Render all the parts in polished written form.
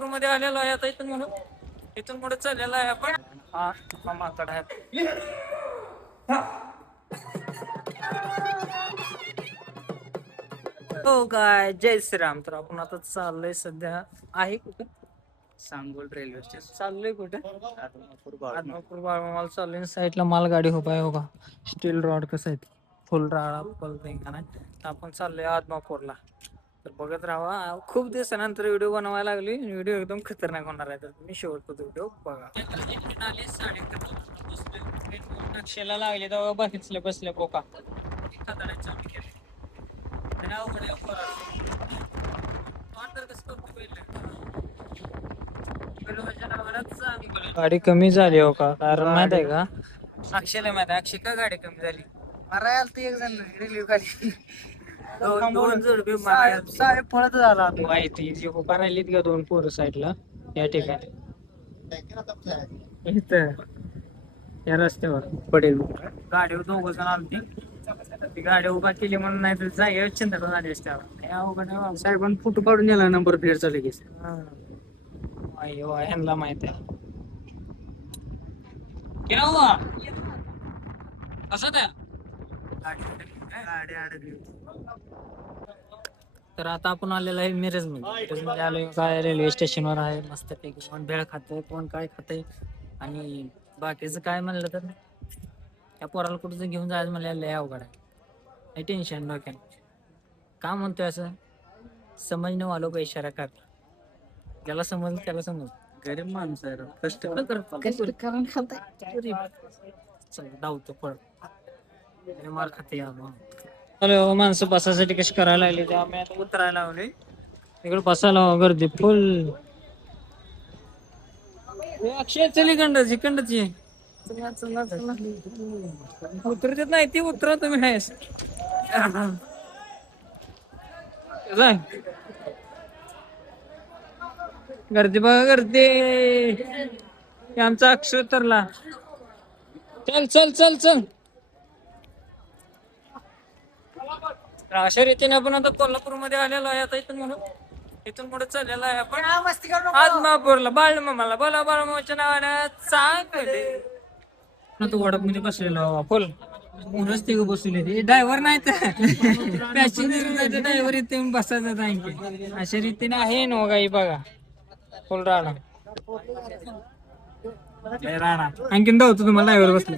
कोल्हापूरमध्ये आलेलो आहे आता इथून पुढे चाललेला आहे आपण. हा माकड आहे. हो काय, जय श्रीराम. तर आपण आता चाललोय सध्या आहे कुठे, सांगोल रेल्वे स्टेशन चाललोय कुठे, आदमापूर बाळूमाल चाललोय. साईडला मालगाडी उभा आहे बघा. स्टील रॉड कसं आहे, फुल राळा फुल का नाही. आपण चाललोय आदमापूरला. तर बघत राहा. खूप दिवसानंतर व्हिडिओ बनवायला लागली. व्हिडिओ एकदम खतरनाक होणार आहे. तर तुम्ही शेवटपर्यंत व्हिडिओ बघा. नक्षेला लागले तेव्हा बसले बोका. गाडी कमी झाली हो का, कारण माहित आहे का, अक्षयला माहित आहे. अक्षय का गाडी कमी झाली, मारायला एक जण रिलीव खाली दोन जोडपे साहेब पळत झाला. माहिती उभा राहिलीत का दोन पोरं साईडला या ठिकाणी, इथं या रस्त्यावर पडेल गाडीवर दोघ जण आलती. ती गाडी उभा केली म्हणून, नाही तर जागेवर चिंता झाली असत्या. साहेबांनी फोटो काढून नेला नंबर प्लेटचा लगेच. ह्यांना माहित आहे. क्या हुआ असं त्या गाडी अडकली. तर आता आपण आलेलो आहे मिरजमध्ये आलोय काय, रेल्वे स्टेशनवर आहे. मस्त पैकी कोण भेळ खातंय, कोण काय खातंय. आणि बाकीचं काय म्हणलं तर त्या पोराला कुठं घेऊन जायचं म्हणलं लय अवघड आहे. टेन्शन डोक्यात का म्हणतोय असं, समजणे वालो का इशारा कर. ज्याला समज त्याला समज. गरीब माणूस आहे, कष्ट करून धावतो पळ मार खाते. हॅलो, माणसं बसासाठी कशी करायला लागली, ते आम्ही आता उतरायला लावले. इकडे बसायला गर्दी फुल. अक्षय चली इकडंच ये. उतरत नाही ती, उतरा तुम्ही आहेस. गर्दी बघा, गर्दी. आमचा अक्षय उतरला. चल. अशा रीतीने आपण आता कोल्हापूरमध्ये आलेलो आहे. आता इथून पुढे चाललेला आहे आपण आदमापूरला. बाळूमामाला बोला, बाळूमामाच्या नावानं चांगले तू वडप मध्ये बसलेला फुल मुलंच ते बसले. ते ड्रायव्हर नाही तर पॅसेंजर नाही तर ड्रायव्हर इथे बसायचं आणखी. अशा रीतीने आहे ना गाई बघा, फुल राणा आणखीन धावतो तुम्हाला ड्रायव्हर बसले.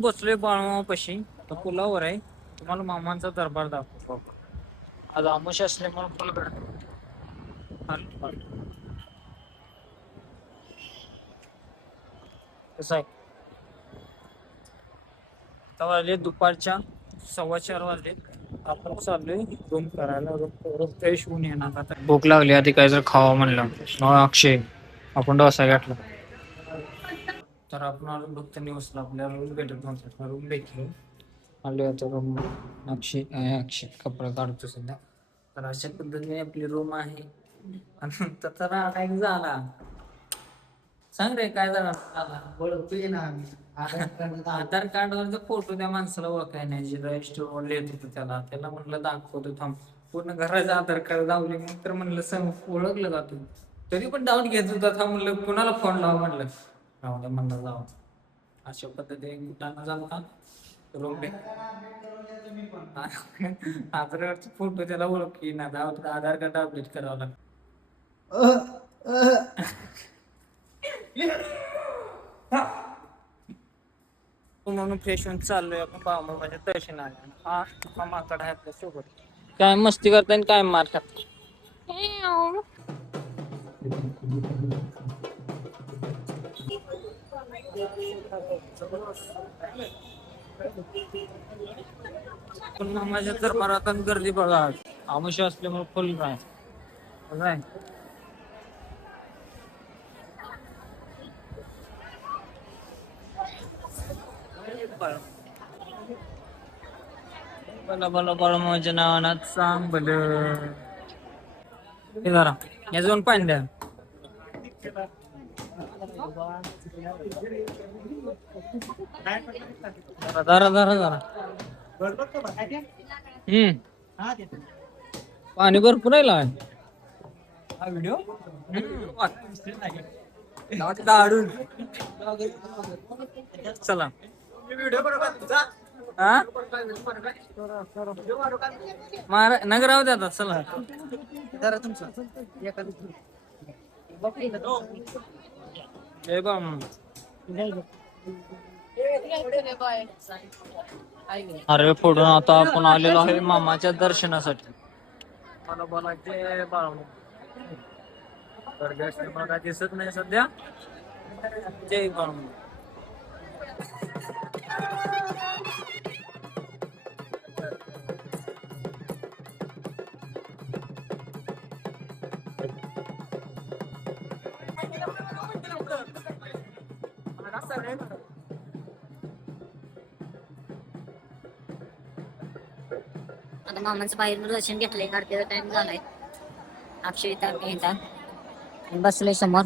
बसलोय बाळूमामापाशी, पुलावर आहे. तुम्हाला मामांचा दरबार दाखवतो. आज आमुष असल्यामुळे फुल कसं आहे. आता वाजले दुपारच्या 4:15 वाजले. आपण चाललोय रूम करायला. रूम फ्रेश होऊन येणार. आता भूक लागली, आधी काय जर खावा म्हणलं. अक्षय आपण डोसा घातला. तर आपण अजून फक्त न्यूजला आपल्याला रूम भेटत नव्हता. रूम भेटली आले होते. रूम अक्षय कपडे काढतो सध्या. तर अशा पद्धतीने आपली रूम आहे. आणि तर झाला. सांग रे काय झालं. आधार कार्डवरचा फोटो त्या माणसाला ओळखाय नाही. जे रजिस्टर लिहित होतं त्याला म्हणलं दाखवतो थांब. पूर्ण घराचं आधार कार्ड दावले. तर म्हणलं ओळखलं का तू, तरी पण डाऊट घेत होता. थांब म्हणलं कुणाला फोन लावा म्हणलं. राहू द्या म्हणलं जाऊ. अशा पद्धतीने कुठाना झाला रूम आधार कार्डचा फोटो त्याला ओळखी ना. आधार कार्ड अपडेट करावं लागतं. म्हणून फ्रेश होऊन चाललोय आपण बाळूमामाच्या दर्शनाला. हा माकड आहे आपल्या सोबत. काय मस्ती करताय आणि काय मार खात. माझ्या दरबारात गर्दी बघा. आमुष्य असल्यामुळे फुल काय बोला माझ्या नावानं सांग भलं. हे जरा या जाऊन पाणी द्या. जरा पाणी भरपूर आहे लहान हा व्हिडिओ चला हा नगर राहू द्या आता चला जय बा अरे फोडून आता आपण आलेलो आहे मामाच्या दर्शनासाठी मला बोलायचे मला दिसत नाही सध्या जय बाळू आता मामाचं बाहेर दर्शन घेतलंय आरतीचा टाइम झालाय अक्षय येतात बसले समोर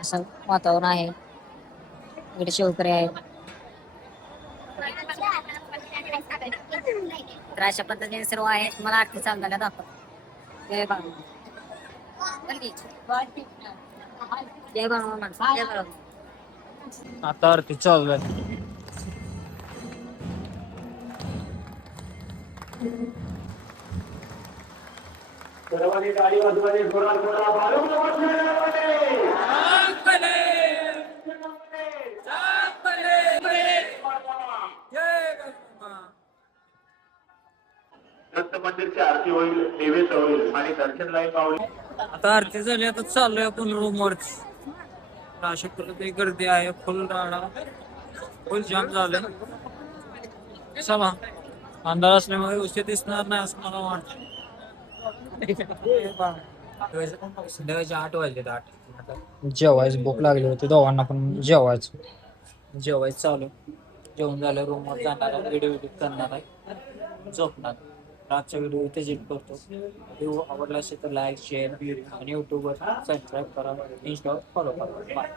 असं वातावरण आहे इकडे शेवकरी आहे तर अशा पद्धतीने सर्व आहे मला आरती चालताना दाखव जय बाबा जय बाबा जय बाबा आता आरती चालू आहे गाडी वाजवायची जोरात जोरात दत्त मंदिरची आरती होईल निवेद होईल आणि दर्शन लाईन पावली आता आरती झाली आता चाललोय आपण रूम वरती अशा प्रकारे गर्दी आहे फुल राडा फुल जाम झालं चला अंधार असल्यामुळे व्यवस्थित दिसणार नाही असं मला वाटतं संध्याकाळचे 8 वाजले 8 जेवायचं भूक लागली होती दोघांना पण जेवायचं चालू जेवण झालं रूमवर जाणार आहे व्हिडिओ करणार आहे झोपणार रातच्या व्हिडिओ इथे एडिट करतो व्हिडिओ आवडला असेल तर लाईक शेअर आणि यूट्यूबवर सबस्क्राईब करा इंस्टावर फॉलो करा बाय